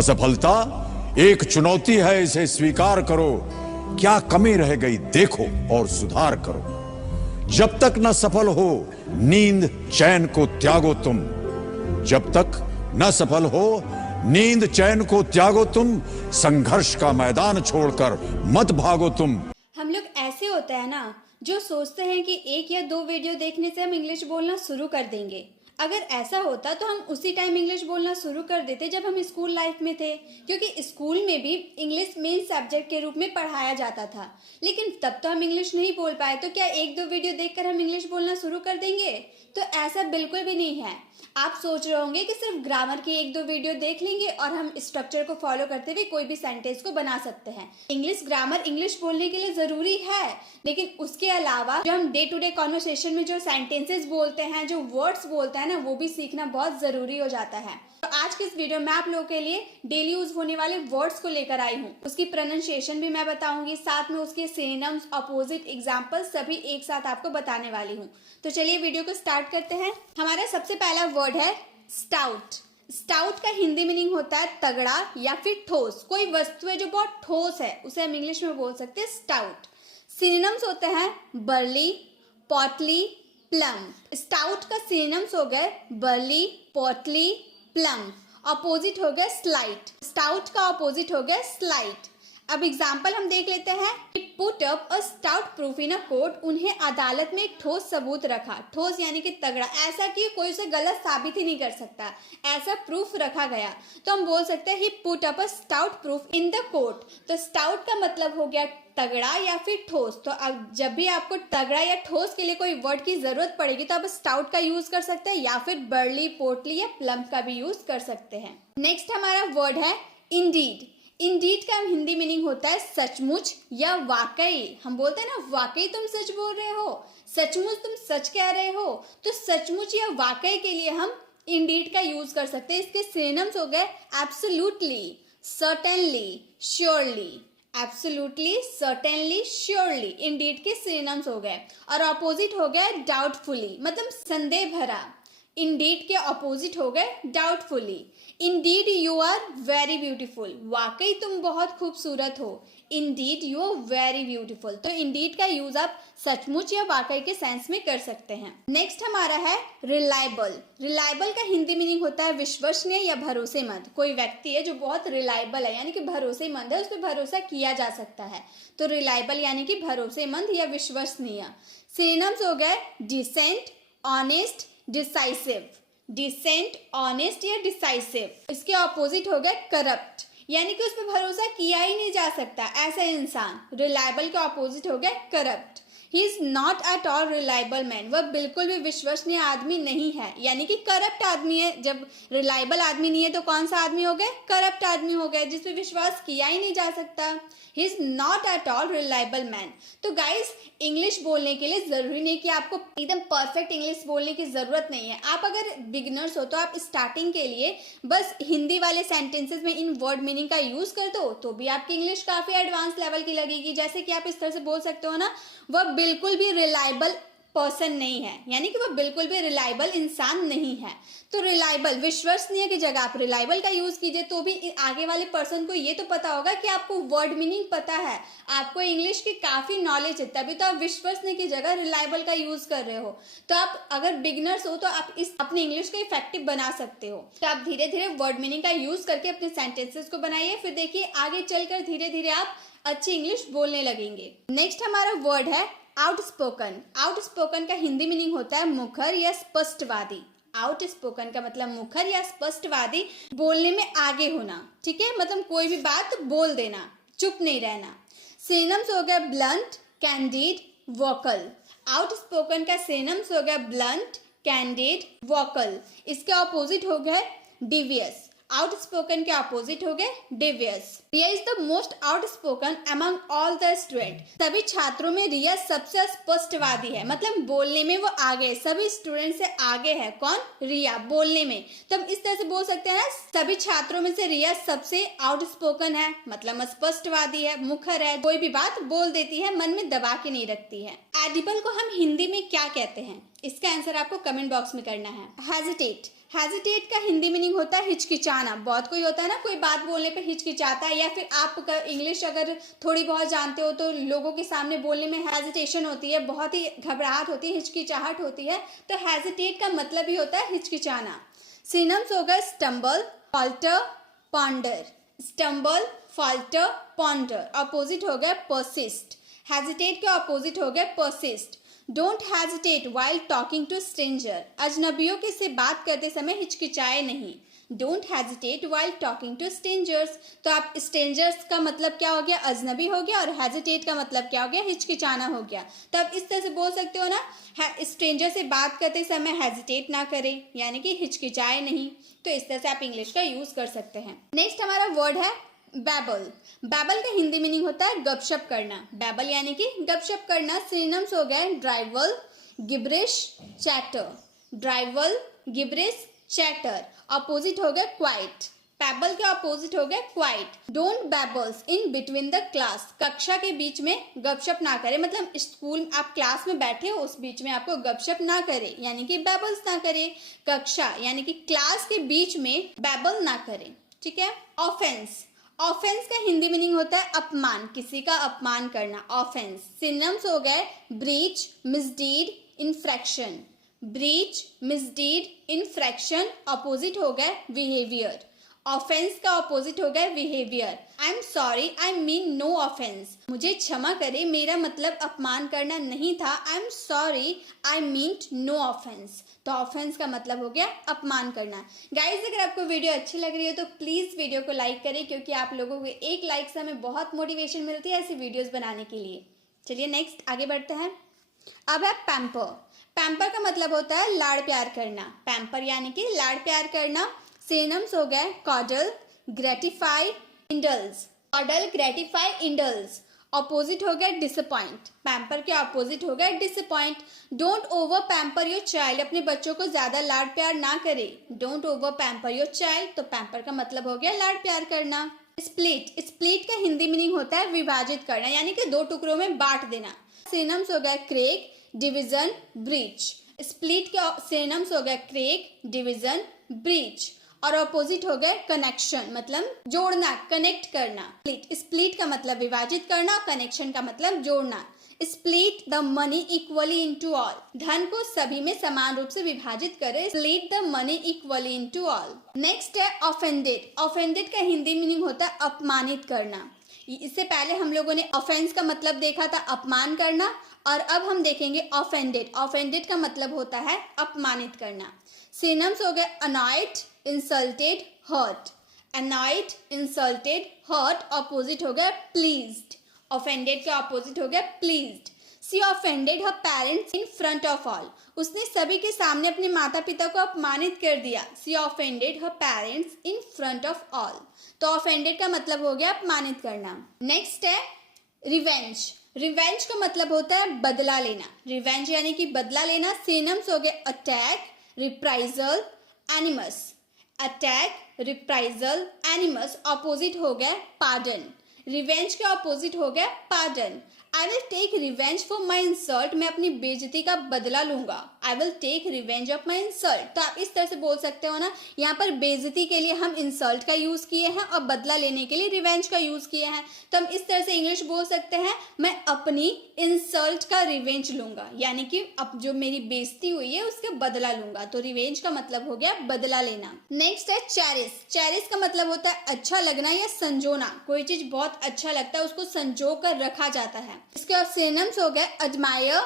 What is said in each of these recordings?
असफलता एक चुनौती है, इसे स्वीकार करो। क्या कमी रह गई देखो और सुधार करो। जब तक न सफल हो नींद चैन को त्यागो तुम। जब तक न सफल हो नींद चैन को त्यागो तुम। संघर्ष का मैदान छोड़कर मत भागो तुम। हम लोग ऐसे होते हैं ना जो सोचते हैं कि एक या दो वीडियो देखने से हम इंग्लिश बोलना शुरू कर देंगे। अगर ऐसा होता तो हम उसी टाइम इंग्लिश बोलना शुरू कर देते जब हम स्कूल लाइफ में थे, क्योंकि स्कूल में भी इंग्लिश मेन सब्जेक्ट के रूप में पढ़ाया जाता था। लेकिन तब तो हम इंग्लिश नहीं बोल पाए, तो क्या एक दो वीडियो देखकर हम इंग्लिश बोलना शुरू कर देंगे? तो ऐसा बिल्कुल भी नहीं है। आप सोच रहे होंगे कि सिर्फ ग्रामर की एक दो वीडियो देख लेंगे और हम स्ट्रक्चर को फॉलो करते हुए कोई भी सेंटेंस को बना सकते हैं। इंग्लिश ग्रामर इंग्लिश बोलने के लिए जरूरी है, लेकिन उसके अलावा जो हम डे टू डे कॉन्वर्सेशन में जो सेंटेंसेस बोलते हैं, जो वर्ड्स बोलते हैं ना, वो भी सीखना बहुत जरूरी हो जाता है। तो आज की इस वीडियो में आप लोगों के लिए डेली यूज होने वाले वर्ड्स को लेकर आई हूँ। उसकी प्रोनाउंसिएशन भी मैं बताऊंगी, साथ में उसके सिनोनिम्स, अपोजिट, एग्जाम्पल सभी एक साथ आपको बताने वाली हूँ। तो चलिए वीडियो को स्टार्ट करते हैं। हमारा सबसे पहला वर्ड है स्टाउट। स्टाउट का हिंदी मीनिंग होता है तगड़ा या फिर ठोस। कोई वस्तु है जो बहुत ठोस है, उसे हम इंग्लिश में बोल सकते हैं स्टाउट। सिनोनिम्स होते हैं बर्ली, पॉटली, प्लम। स्टाउट का सिनोनिम्स हो गए बर्ली, पॉटली, प्लम। अपोजिट हो गया स्लाइट। स्टाउट का अपोजिट हो गया स्लाइट। अब एग्जाम्पल हम देख लेते हैं। Put up a stout proof in a court. उन्हें अदालत में एक ठोस सबूत रखा। ठोस यानी कि तगड़ा, ऐसा कि कोई उसे गलत साबित ही नहीं कर सकता, ऐसा प्रूफ रखा गया। तो हम बोल सकते हैं he put up a stout proof in the court. तो स्टाउट का मतलब हो गया तगड़ा या फिर ठोस। तो अब जब भी आपको तगड़ा या ठोस के लिए कोई वर्ड की जरूरत पड़ेगी तो आप स्टाउट का यूज कर सकते हैं, या फिर बर्ली, पोटली या प्लम का भी यूज कर सकते हैं। नेक्स्ट हमारा वर्ड है इंडीड। इंडीड का हिंदी मीनिंग होता है सचमुच या वाकई। हम बोलते हैं ना वाकई तुम सच बोल रहे हो, सचमुच तुम सच कह रहे हो। तो सचमुच या वाकई के लिए हम इंडीड का यूज कर सकते हैं। इसके सिनोनिम्स हो गए absolutely, certainly, surely. Absolutely, certainly, surely Indeed के सिनोनिम्स हो गए। और अपोजिट हो गया डाउटफुली, मतलब संदेह भरा। इंडीड के अपोजिट हो गए doubtfully. Indeed you are very beautiful. वाकई तुम बहुत खूबसूरत हो। Indeed you are very beautiful. तो इंडीड का यूज आप सचमुच या वाकई के सेंस में कर सकते हैं। नेक्स्ट हमारा है रिलायबल। रिलायबल का हिंदी मीनिंग होता है विश्वसनीय या भरोसेमंद। कोई व्यक्ति है जो बहुत रिलायबल है, यानी कि भरोसेमंद है, उस पर भरोसा किया जा सकता है। तो रिलायबल यानी कि भरोसेमंद या विश्वसनीय। सिनोनिम्स हो गए decent, honest, decisive. Decent, honest या डिसाइसिव। इसके ऑपोजिट हो गए करप्ट, यानी कि उस पर भरोसा किया ही नहीं जा सकता, ऐसा इंसान। रिलायबल के ऑपोजिट हो गए corrupt. He is not at all reliable man. वह बिल्कुल भी विश्वसनीय आदमी नहीं है, यानी कि करप्ट आदमी है। जब रिलायबल आदमी नहीं है तो कौन सा आदमी हो गए? करप्ट आदमी हो गए, जिसपे विश्वास किया ही नहीं जा सकता। He is not at all reliable man. तो गाइस, इंग्लिश बोलने के लिए जरूरी नहीं कि आपको एकदम परफेक्ट इंग्लिश बोलने की जरूरत नहीं है। आप अगर बिगिनर्स हो तो आप स्टार्टिंग के लिए बस हिंदी वाले सेंटेंसेस में इन वर्ड मीनिंग का यूज कर दो, तो भी आपकी इंग्लिश काफी एडवांस लेवल की लगेगी। जैसे कि आप इस तरह से बोल सकते हो ना, वह बिल्कुल भी रिलायबल पर्सन नहीं है, यानी कि वह बिल्कुल भी रिलायबल इंसान नहीं है। तो रिलायबल, विश्वसनीय की जगह आप रिलायबल का यूज कीजिए, तो भी आगे वाले पर्सन को ये तो पता होगा कि आपको वर्ड मीनिंग पता है, आपको इंग्लिश की काफी नॉलेज है, तभी तो आप विश्वसनीय की जगह रिलायबल का यूज कर रहे हो। तो आप अगर बिगिनर्स हो तो आप इस अपनी इंग्लिश को इफेक्टिव बना सकते हो। तो आप धीरे धीरे वर्ड मीनिंग का यूज करके अपने सेंटेंसेस को बनाइए, फिर देखिए आगे चलकर धीरे धीरे आप अच्छी इंग्लिश बोलने लगेंगे। नेक्स्ट हमारा वर्ड है आउटस्पोकन। आउटस्पोकन का हिंदी मीनिंग होता है मुखर या स्पष्टवादी। आउटस्पोकन का मतलब मुखर या स्पष्टवादी, बोलने में आगे होना, ठीक है, मतलब कोई भी बात बोल देना, चुप नहीं रहना। सिनोनिम्स हो गया ब्लंट, कैंडिड, वोकल। आउटस्पोकन का सिनोनिम्स हो गया ब्लंट, कैंडिड, वोकल। इसके ऑपोजिट हो गए डिवियस। आउटस्पोकन के अपोजिट हो गए devious. Riya is the most outspoken among all the student. सभी छात्रों में रिया सबसे स्पष्टवादी है, मतलब बोलने में वो आगे, सभी स्टूडेंट से आगे है। कौन? रिया, बोलने में। तो हम इस तरह से बोल सकते हैं ना, सभी छात्रों में से रिया सबसे आउटस्पोकन है, मतलब स्पष्टवादी है, मुखर है, कोई भी बात बोल देती है, मन में दबा के नहीं रखती है। एडिबल को हम हिंदी में क्या कहते हैं? इसका आंसर आपको कमेंट बॉक्स में करना है। हेजिटेट, हेजिटेट का हिंदी मीनिंग होता है हिचकिचाना। बहुत कोई होता है ना, कोई बात बोलने पे हिचकिचाता है, या फिर आप इंग्लिश अगर थोड़ी बहुत जानते हो तो लोगों के सामने बोलने में हेजिटेशन होती है, बहुत ही घबराहट होती है, हिचकिचाहट होती है। तो हेजिटेट का मतलब ही होता है हिचकिचाना। सिनोनिम्स हो गए stumble, falter, ponder. Stumble, falter, ponder. Opposite हो गया परसिस्ट। हेजिटेट के अपोजिट हो गए persist. Don't hesitate while talking to stranger. अजनबियों के से बात करते समय हिचकिचाए नहीं। Don't hesitate while talking to strangers. तो आप स्ट्रेंजर्स का मतलब क्या हो गया? अजनबी हो गया, और हेजिटेट का मतलब क्या हो गया? हिचकिचाना हो गया। तो आप इस तरह से बोल सकते हो ना, स्ट्रेंजर से बात करते समय हेजिटेट ना करें, यानी कि हिचकिचाए नहीं। तो इस तरह से आप इंग्लिश का यूज कर सकते हैं। नेक्स्ट हमारा वर्ड है बैबल। बैबल का हिंदी मीनिंग होता है गपशप करना। बैबल यानी कि गपशप करना। सिनोनिम्स हो गए drivel, gibberish, chatter. Drivel, gibberish, chatter. Opposite हो गए क्वाइट। बैबल के अपोजिट हो गए quiet. Don't babbles in between the class. कक्षा के बीच में गपशप ना करे, मतलब स्कूल आप क्लास में बैठे हो उस बीच में आपको गपशप ना करे, यानी कि बैबल्स ना करे। कक्षा यानी कि क्लास के बीच में बैबल ना करे, ठीक है। ऑफेंस, ऑफेंस का हिंदी मीनिंग होता है अपमान, किसी का अपमान करना। ऑफेंस। सिनोनिम्स हो गए breach, misdeed, infraction. Breach, misdeed, infraction. Opposite हो गए बिहेवियर। ऑफेंस का अपोजिट हो गया behaviour. I am sorry, I mean no offence. मुझे क्षमा करे, मेरा मतलब अपमान करना नहीं था। I am sorry, I mean no offence. तो ऑफेंस का मतलब हो गया अपमान करना। गाइज, अगर आपको वीडियो अच्छी लग रही हो तो प्लीज वीडियो को लाइक करें, क्योंकि आप लोगों के एक लाइक से हमें बहुत मोटिवेशन मिलती है ऐसी वीडियोस बनाने के लिए। चलिए नेक्स्ट आगे बढ़ते हैं। अब है पैम्पर। पैम्पर का मतलब होता है लाड़ प्यार करना। पैम्पर यानी कि लाड़ प्यार करना। सिनोनिम्स हो गए coddle, gratify, indulge. Coddle, gratify, indulge. Opposite हो गया डिसअपॉइंट। पैम्पर के अपोजिट हो गया disappoint. Don't over pamper your child. अपने बच्चों को ज्यादा लाड़ प्यार ना करे। Don't over pamper your child. तो पैम्पर का मतलब हो गया लाड़ प्यार करना। स्प्लिट, स्प्लिट का हिंदी मीनिंग होता है विभाजित करना, यानी कि दो टुकड़ों में बांट देना। सिनोनिम्स हो गया क्रेक, डिवीजन, ब्रीच। स्प्लिट के सिनोनिम्स हो गया क्रेक, डिवीजन, ब्रीच। और अपोजिट हो गए कनेक्शन, मतलब जोड़ना, कनेक्ट करना। स्प्लिट का मतलब विभाजित करना, कनेक्शन का मतलब जोड़ना। Split the money equally into all. धन को सभी में समान रूप से विभाजित करें। Split the money equally into all. Next है ऑफेंडेड। ऑफेंडेड का हिंदी मीनिंग होता है अपमानित करना। इससे पहले हम लोगों ने ऑफेंस का मतलब देखा था अपमान करना, और अब हम देखेंगे ऑफेंडेड। ऑफेंडेड का मतलब होता है अपमानित करना। सिनोनिम्स हो गए annoyed, insulted, hurt. Annoyed, insulted, hurt. Opposite हो गया प्लीज्ड। ऑफेंडेड का अपोजिट हो गया pleased. She offended her parents in front of all. उसने सभी के सामने अपने माता पिता को अपमानित कर दिया। She offended her parents in front of all. तो ऑफेंडेड का मतलब हो गया अपमानित करना। नेक्स्ट है रिवेंज। रिवेंज का मतलब होता है बदला लेना। रिवेंज यानी कि बदला लेना। सिनोनिम्स हो गए attack, reprisal, animus. Attack, reprisal, animus. Opposite हो गया पार्डन। रिवेंज का अपोजिट हो गया pardon. I will take revenge for my insult. मैं अपनी बेइज्जती का बदला लूंगा। I will take revenge of my insult. तो आप इस तरह से बोल सकते हो ना, यहाँ पर बेइज्जती के लिए हम इंसल्ट का यूज किए हैं और बदला लेने के लिए रिवेंज का यूज किए हैं। तो हम इस तरह से इंग्लिश बोल सकते हैं, मैं अपनी इंसल्ट का रिवेंज लूंगा, यानी कि अब जो मेरी बेइज्जती हुई है उसका बदला लूंगा। तो रिवेंज का मतलब हो गया बदला लेना। नेक्स्ट है चेरिश। चेरिश का मतलब होता है अच्छा लगना या संजोना। कोई चीज बहुत अच्छा लगता है उसको संजो कर रखा जाता है। इसके सिनोनिम्स हो गए एडमायर,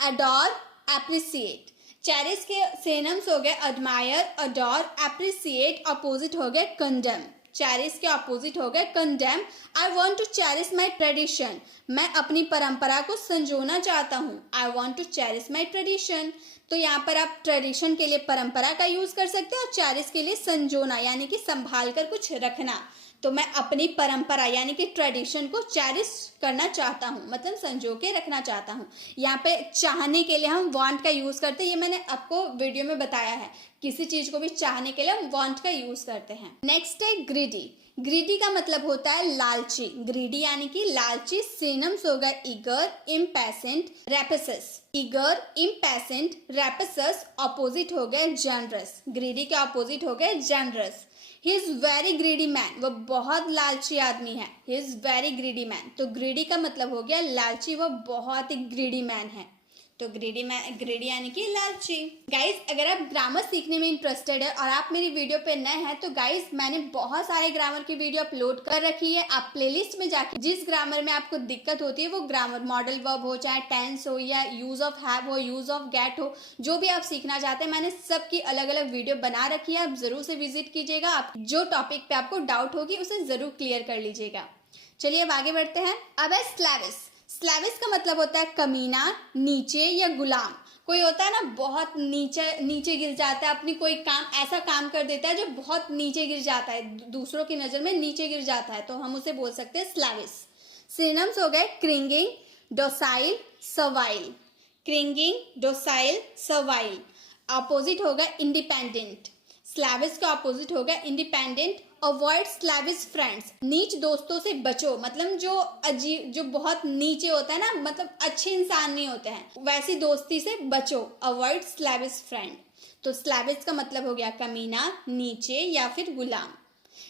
अडोर, एप्रिसिएट। चेरिश के सिनोनिम्स हो गए एडमायर, अडोर, एप्रिसिएट। अपोजिट हो गए कंडेम। चेरिश के अपोजिट हो गए condemn. I want to cherish my tradition. मैं अपनी परंपरा को संजोना चाहता हूँ। I want to cherish my tradition. तो यहाँ पर आप ट्रेडिशन के लिए परंपरा का यूज कर सकते हो और चेरिश के लिए संजोना, यानी कि संभाल कर कुछ रखना। तो मैं अपनी परंपरा यानी कि ट्रेडिशन को चेरिश करना चाहता हूँ, मतलब संजो के रखना चाहता हूँ। यहाँ पे चाहने के लिए हम वांट का यूज करते हैं, ये मैंने आपको वीडियो में बताया है। किसी चीज को भी चाहने के लिए हम वांट का यूज करते हैं। नेक्स्ट है ग्रीडी। ग्रीडी का मतलब होता है लालची, ग्रीडी यानी कि लालची। सिनोनिम्स हो गए ईगर, इम्पैशेंट, रैपेसस। ईगर, इम्पैशेंट, रैपेसस ऑपोजिट हो गए जनरस। ग्रीडी के ऑपोजिट हो गए generous. He is very greedy man, वो बहुत लालची आदमी है। He is very greedy man, तो ग्रीडी का मतलब हो गया लालची, वो बहुत ही ग्रीडी मैन है। तो ग्रीडी यानी कि लालची। गाइस, अगर आप ग्रामर सीखने में इंटरेस्टेड है और आप मेरी वीडियो पे नए हैं तो गाइस मैंने बहुत सारे ग्रामर की वीडियो अपलोड कर रखी है। आप प्लेलिस्ट में जाके जिस ग्रामर में आपको दिक्कत होती है, वो ग्रामर मॉडल वर्ब हो, चाहे टेंस हो, या यूज ऑफ हैव हो, यूज ऑफ गेट हो, जो भी आप सीखना चाहते हैं, मैंने सबकी अलग अलग वीडियो बना रखी है। आप जरूर से विजिट कीजिएगा। आप जो टॉपिक पे आपको डाउट होगी उसे जरूर क्लियर कर लीजिएगा। चलिए अब आगे बढ़ते हैं। अब है स्लैविश। स्लैविश का मतलब होता है कमीना, नीचे या गुलाम। कोई होता है ना बहुत नीचे गिर जाता है, अपनी कोई काम ऐसा काम कर देता है जो बहुत नीचे गिर जाता है, दूसरों की नजर में नीचे गिर जाता है, तो हम उसे बोल सकते हैं स्लैविश। सिनोनिम्स हो गए cringing, docile, servile. Cringing, docile, servile. Opposite हो गया इंडिपेंडेंट। स्लैविश का ऑपोजिट हो गया इंडिपेंडेंट। अवॉइड स्लैविश फ्रेंड्स, नीच दोस्तों से बचो, मतलब जो बहुत नीचे होता है ना, मतलब अच्छे इंसान नहीं होते हैं, वैसी दोस्ती से बचो। Avoid slavish friend. तो स्लैविश का मतलब हो गया कमीना, नीचे या फिर गुलाम।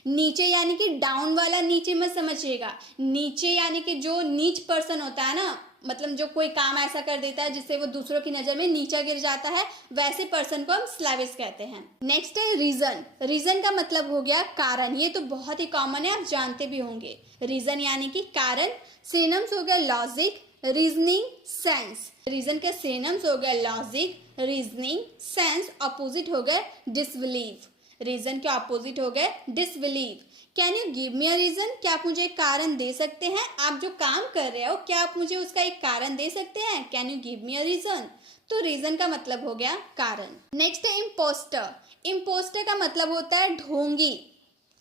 नीचे यानी कि डाउन वाला नीचे मत समझिएगा। नीचे यानी कि जो नीच पर्सन होता है ना, मतलब जो कोई काम ऐसा कर देता है जिससे वो दूसरों की नजर में नीचा गिर जाता है, वैसे पर्सन को हम स्लैविश कहते हैं। नेक्स्ट है रीजन। रीजन का मतलब हो गया कारण। ये तो बहुत ही कॉमन है, आप जानते भी होंगे। रीजन यानी कि कारण। सिनोनिम्स हो गया लॉजिक, रीजनिंग, सेंस। रीजन के सिनोनिम्स हो गया लॉजिक, रीजनिंग, सेंस। अपोजिट हो गए डिसबिलीव। रीजन के ऑपोजिट हो गए disbelieve. Can you give me a reason, क्या आप मुझे एक कारण दे सकते हैं? आप जो काम कर रहे हो, क्या आप मुझे उसका एक कारण दे सकते हैं? Can you give me a reason. तो रीजन का मतलब हो गया कारण। नेक्स्ट है इम्पोस्टर। इम्पोस्टर का मतलब होता है ढोंगी।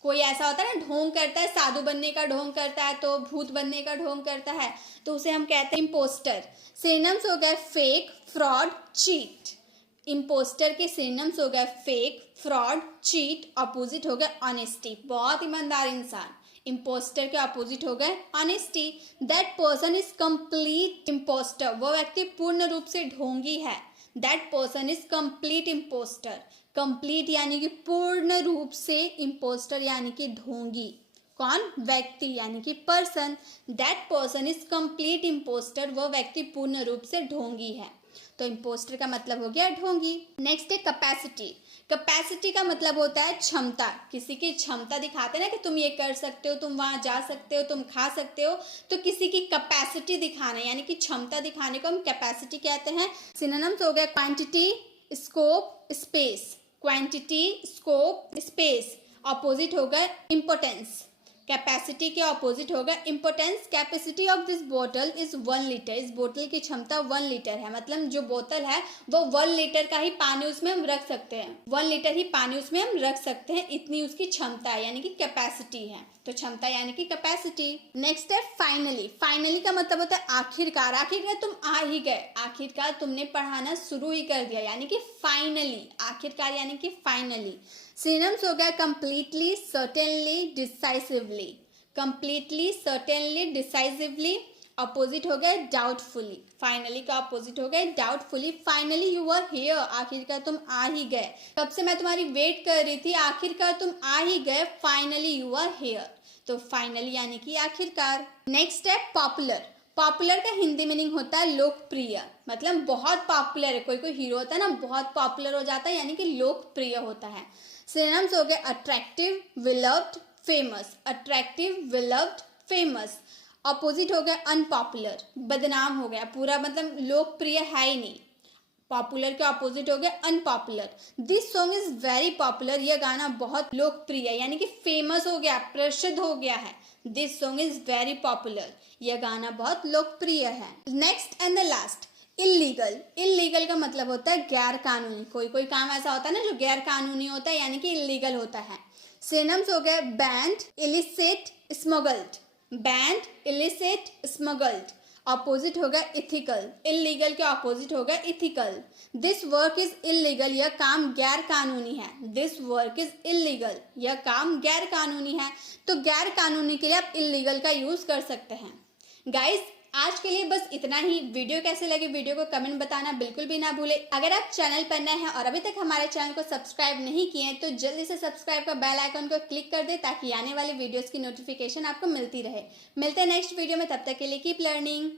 कोई ऐसा होता है ना, ढोंग करता है, साधु बनने का ढोंग करता है, तो भूत बनने का ढोंग करता है, तो उसे हम कहते हैं इम्पोस्टर। सिनोनिम्स हो गए फेक, फ्रॉड, चीट। इम्पोस्टर के सिनोनिम्स हो गए फेक, फ्रॉड, चीट। अपोजिट हो गए ऑनेस्टी, बहुत ईमानदार इंसान। इम्पोस्टर के अपोजिट हो गए honesty. That person is complete imposter, वो व्यक्ति पूर्ण रूप से ढोंगी है। That person is complete imposter. Complete यानी कि पूर्ण रूप से, इम्पोस्टर यानी कि ढोंगी। कौन? व्यक्ति यानी कि person. That person is complete imposter, वो व्यक्ति पूर्ण रूप से ढोंगी है। तो इम्पोस्टर का मतलब हो गया ढोंगी। नेक्स्ट है कैपेसिटी। कैपेसिटी का मतलब होता है क्षमता। किसी की क्षमता दिखाते हैं ना कि तुम ये कर सकते हो, तुम वहां जा सकते हो, तुम खा सकते हो, तो किसी की कैपेसिटी दिखाना यानी कि क्षमता दिखाने को हम कैपेसिटी कहते हैं। सिनोनिम्स हो गया quantity, scope, space. Quantity, scope, space. Opposite हो गया इम्पोर्टेंस। कैपेसिटी के ऑपोजिट होगा इम्पोर्टेंस। कैपेसिटी ऑफ दिस बोतल इज 1 लीटर, इस बोतल की क्षमता 1 लीटर है, मतलब जो बोतल है वो 1 लीटर का ही पानी उसमें हम रख सकते हैं, 1 लीटर ही पानी उसमें हम रख सकते हैं, इतनी उसकी क्षमता है, यानी कि कैपेसिटी है। तो क्षमता यानी कि कैपेसिटी। नेक्स्ट है फाइनली। फाइनली का मतलब होता है आखिरकार। आखिरकार तुम आ ही गए, आखिरकार तुमने पढ़ाना शुरू ही कर दिया, यानी कि फाइनली। आखिरकार यानी कि फाइनली। सिनोनिम्स हो गया completely, certainly, decisively. Completely, certainly, decisively. Opposite हो गया डाउटफुली। फाइनली का अपोजिट हो गया doubtfully. Finally you are here, आखिरकार तुम आ ही गए, कब से मैं तुम्हारी वेट कर रही थी, आखिरकार तुम आ ही गए। Finally you are here. तो फाइनली यानी कि आखिरकार। नेक्स्ट है पॉपुलर। पॉपुलर का हिंदी मीनिंग होता है लोकप्रिय, मतलब बहुत पॉपुलर है। कोई कोई हीरो होता है ना, बहुत पॉपुलर हो जाता है, यानी कि लोकप्रिय होता है। सिनोनिम्स हो गए attractive, beloved, famous. Attractive, beloved, famous. Opposite हो गया अनपॉपुलर, बदनाम हो गया, पूरा मतलब लोकप्रिय है ही नहीं। पॉपुलर के ऑपोजिट हो गया unpopular. This song is very popular, यह गाना बहुत लोकप्रिय यानी कि फेमस हो गया, प्रसिद्ध हो गया है। This song is very popular, यह गाना बहुत लोकप्रिय है। Next and the last, illegal. Illegal का मतलब होता है गैर कानूनी। कोई कोई काम ऐसा होता है ना जो गैर कानूनी होता है, यानी कि इलीगल होता है। सिनोनिम्स हो गए band, illicit, smuggled. Band, illicit, smuggled. Opposite होगा इथिकल, इलीगल के ऑपोजिट होगा ethical. This work is illegal, यह काम गैर कानूनी है। दिस वर्क इज इलीगल, यह काम गैर कानूनी है। तो गैर कानूनी के लिए आप इलीगल का यूज कर सकते हैं। गाइस, आज के लिए बस इतना ही। वीडियो कैसे लगी वीडियो को कमेंट बताना बिल्कुल भी ना भूले। अगर आप चैनल पर नए हैं और अभी तक हमारे चैनल को सब्सक्राइब नहीं किए हैं तो जल्दी से सब्सक्राइब का बेल आइकन को क्लिक कर दे ताकि आने वाली वीडियोस की नोटिफिकेशन आपको मिलती रहे। मिलते हैं नेक्स्ट वीडियो में, तब तक के लिए कीप लर्निंग।